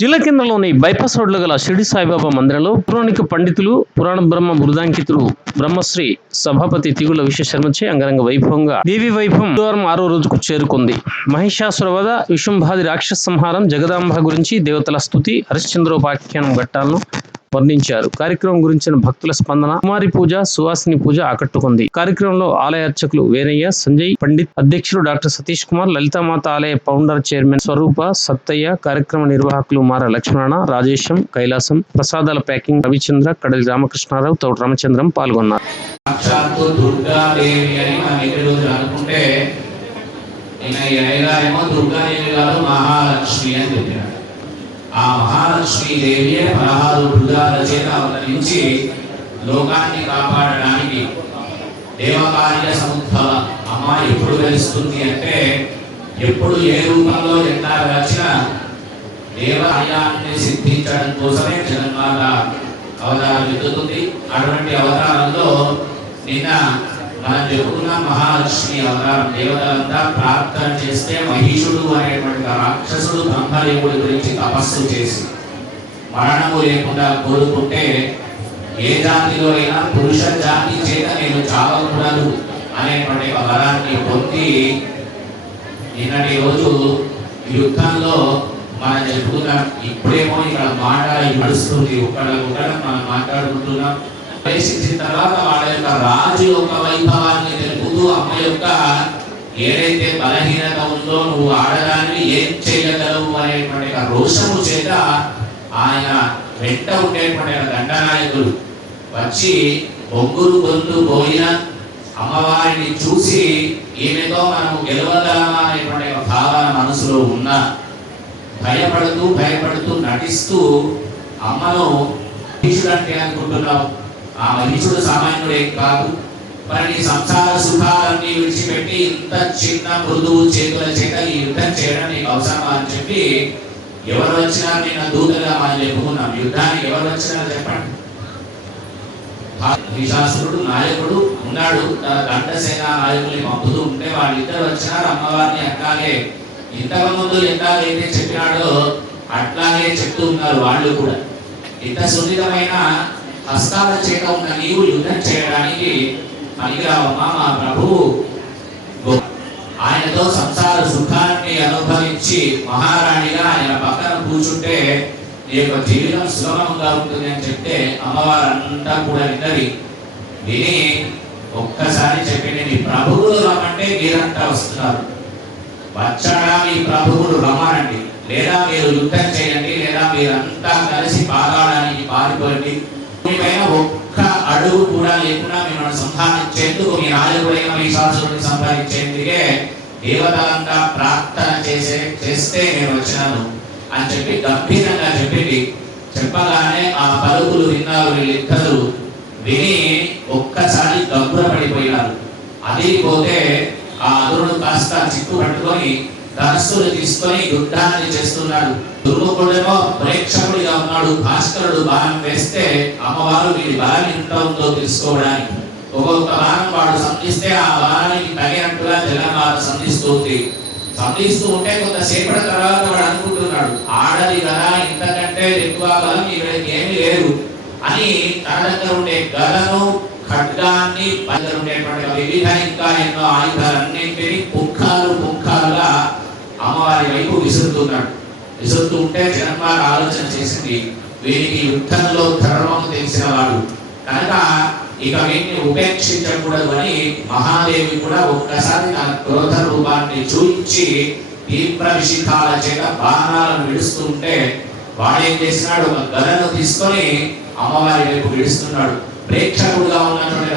జిల్లా కేంద్రంలోని బైపాస్ రోడ్లో గల షిరిడి సాయిబాబా మందిరంలో పౌరాణిక పండితులు పురాణ బ్రహ్మ బృదాంకితులు బ్రహ్మశ్రీ సభాపతి తిగుల విశ్వశర్మచే అంగరంగ వైభవంగా దేవి వైభవం బుధవారం 6వ రోజుకు చేరుకుంది. మహిషాసురవధ, విశుంభాది రాక్షస సంహారం, జగదాంబ గురించి దేవతల స్తుతి, హరిశ్చంద్రోపాఖ్యానం ఘట్టాలను వర్ణించారు. కార్యక్రమం గురించిన భక్తుల స్పందన, కుమారి పూజ, సువాసిని పూజ ఆకట్టుకుంది. కార్యక్రమంలో ఆలయ అర్చకులు వేరయ్య, సంజయ్ పండిత్, అధ్యక్షుడు డాక్టర్ సతీష్ కుమార్, లలితామాత ఆలయ ఫౌండర్ చైర్మన్ స్వరూప, సత్తయ్య, కార్యక్రమ నిర్వాహకులు మార లక్ష్మణ, రాజేశం, కైలాసం, ప్రసాదాల ప్యాకింగ్ రవిచంద్ర, కడలి రామకృష్ణారావు, తోట రామచంద్రం పాల్గొన్నారు. ఆ మహాలక్ష్మీ దేవి 16 భుజాల చేత అవతరించి లోకాన్ని కాపాడడానికి దేవకార్య సముద్భవ అమ్మ ఎప్పుడు వెలుస్తుంది అంటే, ఎప్పుడు ఏ రూపంలో ఎంత వచ్చిన దేవాలయాన్ని సిద్ధించడం కోసమే జగన్మాత అవతారం ఎత్తుతుంది. అటువంటి అవతారంలో నిన్న మనం చెప్పుకున్న మహాలక్ష్మి అవతారం. దేవతలంతా ప్రార్థన చేస్తే మహిషుడు అనేటువంటి రాక్షసుడు బ్రహ్మదేవుడి గురించి తపస్సు చేసి మరణము లేకుండా కోరుకుంటే, ఏ జాతిలో అయినా పురుష జాతి చేత నేను చావకూడదు అనేటువంటి వరాన్ని పొంది నిన్నటి రోజు యుద్ధంలో మనం చెప్పుకున్నాం. ఇప్పుడేమో ఇక్కడ మాట నడుస్తుంది, ఒకళ్ళ మనం మాట్లాడుకుంటున్నాం. ప్రవేశించిన తర్వాత వాళ్ళ యొక్క రాజు యొక్క వైభవాన్ని తెలుపుతూ అమ్మ యొక్క ఏదైతే బలహీనత ఉందో, నువ్వు ఆడదాన్ని ఏం చేయగలవు అనేటువంటి రోషము చేత ఆయన వెంట ఉండేటువంటి దండనాయకులు వచ్చి బొగ్గురు గొంతు పోయిన అమ్మవారిని చూసి ఈమెతో మనము గెలవగలమా అనేటువంటి భావన మనసులో ఉన్న భయపడుతూ నటిస్తూ అమ్మను అంటే అనుకుంటున్నావు. ఆ మహిషుడు సామాన్యుడేం కాదు. మరి నీ సంసార సుఖాలన్నీ విడిచిపెట్టి ఇంత చిన్న మృదువు చేతుల చేత ఈ యుద్ధం చేయడం నీకు అవసరమా అని చెప్పి, ఎవరు వచ్చినా నేను దూతగా మనం చెప్పుకున్నాం. యుద్ధానికి ఎవరు వచ్చినా చెప్పండి. మహిషాసురుడు నాయకుడు ఉన్నాడు, దండసేన నాయకుల్ని పంపుతూ ఉంటే వాళ్ళిద్దరు వచ్చినారు. అమ్మవారిని అట్లాగే ఇంతకుముందు ఎట్లాగైతే చెప్పినాడో అట్లాగే చెప్తూ ఉన్నారు వాళ్ళు కూడా. ఇంత సున్నితమైన హస్తాల చేత ఉన్న నీవు యుద్ధం చేయడానికి పనికిరావమ్మా, మా ప్రభువు ఆయనతో సంసార సుఖాన్ని అనుభవించి మహారాణిగా ఆయన పక్కన కూర్చుంటే నీ యొక్క జీవితం సులభంగా ఉంటుంది అని చెప్తే అమ్మవారంతా కూడా విని ఒక్కసారి చెప్పండి, నీ ప్రభువులు రమ్మంటే మీరంతా వస్తున్నారు, వచ్చాడా మీ ప్రభువులు రమ్మనండి, లేదా మీరు యుద్ధం చేయండి, లేదా మీరంతా కలిసి పాదాడానికి పారిపోండి. మీపైన ఒక్క అడుగు కూడా లేకుండా మిమ్మల్ని సంహరించేందుకు, మీ రాజుడైన మహిషాసురుడిని సంహరించేందుకే దేవతలంతా ప్రార్థన చేస్తే నేను వచ్చినాను అని చెప్పి గంభీరంగా చెప్పగానే ఆ పలుకులు విన్నారు. వీళ్ళిద్దరు విని ఒక్కసారి గబ్బుర పడిపోయినారు. అది పోతే ఆ అదురుడు కాస్త చిక్కు పట్టుకొని ధనస్సును తీసుకొని యుద్ధాన్ని చేస్తున్నాడు. దుర్ముఖుడేమో ప్రేక్షకుడిగా ఉన్నాడు. భాస్కరుడు బాణం వేస్తే అమ్మవారు వీడి బలం ఎంత ఉందో తెలుసుకోవడానికి ఒక్కొక్క బాణం వాడు సంధిస్తే ఆ బాణానికి తగినట్టుగా జగన్మాత సంధిస్తూ ఉంటే కొంతసేపటి తర్వాత వాడు అనుకుంటున్నాడు, ఆడది కదా, ఇంతకంటే ఎక్కువ బలం ఈవిడకి ఏమీ లేదు అని తన దగ్గర ఉండే గదను, ఖడ్గాన్ని, దగ్గర ఉండేటువంటి వివిధ ఇంకా ఎన్నో ఆయుధాలన్నింటినీ పుంఖాలుగా అమ్మవారి వైపు విసురుతూ ఉంటే జగన్మాత ఆలోచన చేసింది, వీరికి యుద్ధంలో ధర్మం తెలిసిన వాడు కనుక ఇక వీటిని ఉపేక్షించకూడదు అని మహాదేవి కూడా ఒక్కసారి తన క్రోధ రూపాన్ని చూపించి తీవ్ర విశిఖాల చేత బాణాలను విడుస్తూ ఉంటే వాడేం చేసినాడు, ఒక గదను తీసుకొని అమ్మవారి వైపు విడుస్తున్నాడు. ప్రేక్షకుడుగా ఉన్నటువంటి